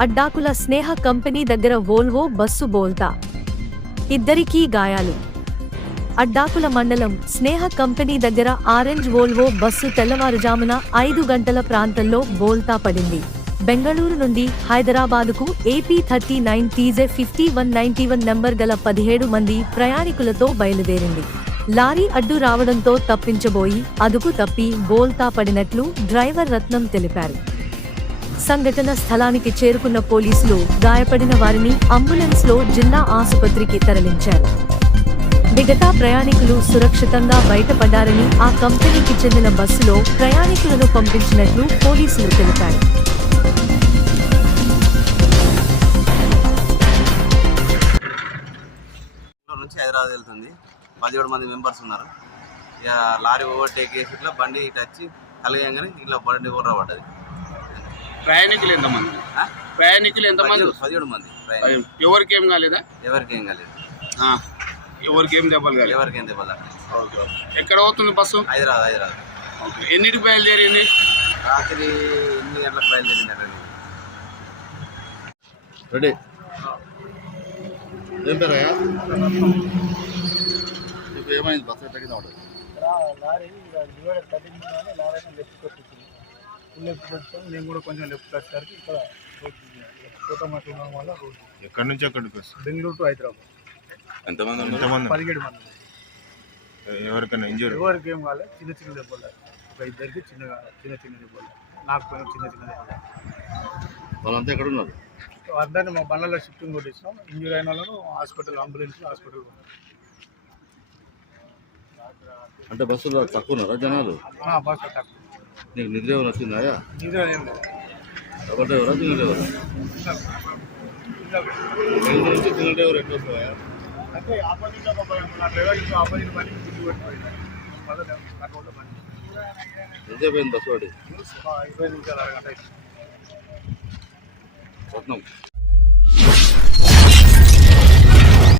Addakula Sneha company దగ్గర Volvo bus బోల్తా. ఇద్దరికీ గాయాలు. అడ్డాకుల మండలం స్నేహ కంపెనీ దగ్గర ఆరెంజ్ వోల్వో బస్సు తెల్లవారుజామున ఐదు గంటల ప్రాంతంలో బోల్తా పడింది. బెంగళూరు నుండి హైదరాబాదుకు AP thirty nine TJ fifty one ninety one number గల పదిహేడు మంది ప్రయాణికులతో బయలుదేరింది. లారీ అడ్డు రావడంతో తప్పించబోయి అదుపు తప్పి బోల్తా పడినట్లు డ్రైవర్ రత్నం తెలిపారు. సంఘటన స్థలానికి చేరుకున్న పోలీసులు గాయపడిన వారిని అంబులెన్స్లో జిల్లా ఆసుపత్రికి తరలించారు. మిగతా ప్రయాణికులు సురక్షితంగా బయటపడ్డారని ఆ కంపెనీకి చెందిన బస్సులో ప్రయాణికులను పంపించినట్లు పోలీసులు తెలిపారు. నుంచి హైదరాబాద్ వెళ్తుంది. పదిహేడు మంది మెంబర్స్ ఉన్నారు. ఇక లారీ ఓవర్టేక్ చేసి ఇట్లా బండి ఇట్లా వచ్చి కలిగంగానే ఇట్లా బండి ఓవర్ పడ్డది. ప్రయాణికులు ఎంతమంది ఆ? ప్రయాణికులు ఎంతమంది పదిహేడు పదిహేడు మంది. ఎవరికి ఏం కాలేదా ఎవరికి ఏం కాలేదు ఆ, ఎవరికి ఏం దెబ్బలు కాలేదు ఎవరికి ఏం దెబ్బలు ఓకే. ఎక్కడ పోతుంది బస్సు హైదరాబాద్ హైదరాబాద్ ఓకే. ఎన్నిటికి బయలుదేరింది రాత్రి ఎనిమిది గంటలకు బయలుదేరింది రెడీ ఏం పేరయ్యా ఇప్పుడు ఏమైంది బస్సు పడ్డది లారీ లారీ లెఫ్ట్ కొట్టుకొని నేను కూడా కొంచెం లెఫ్ట్ వచ్చేసరికి ఇక్కడ ఉండడం వల్ల రోడ్ ఎక్కడి నుంచి ఎక్కడికి వస్తుంది బెంగళూరు టు హైదరాబాద్. ఎంతమంది ఎంతమంది పదిహేడు మంది ఎవరికైనా ఇంజూరీ ఎవరికి ఏం కాలే చిన్న చిన్న దెబ్బలు ఒక ఇద్దరికి చిన్నగా చిన్న చిన్న దెబ్బలు నాకు కొంచెం చిన్న చిన్న దెబ్బలు వాళ్ళంతా ఎక్కడ ఉన్నారు? అందరిని మా బండ్లలో షిఫ్టింగ్ కొట్టించాం ఇంజూర్ అయిన వాళ్ళను హాస్పిటల్ అంబులెన్స్ హాస్పిటల్ అంటే బస్సులో తక్కువ ఉన్నారా జనాలు? బస్ తక్కువ. నీకు నిద్ర ఏమైనా వచ్చిందాయా డబల్ డ్రైవరా సింగిల్ డ్రైవరా బెంగళూరు నుంచి సింగిల్ డ్రైవర్ ఎట్లా వస్తాయా అంటే ఆపోజిట్ డ్రైవర్ ఎంతసేపు బస్సు అయింది. పట్నం.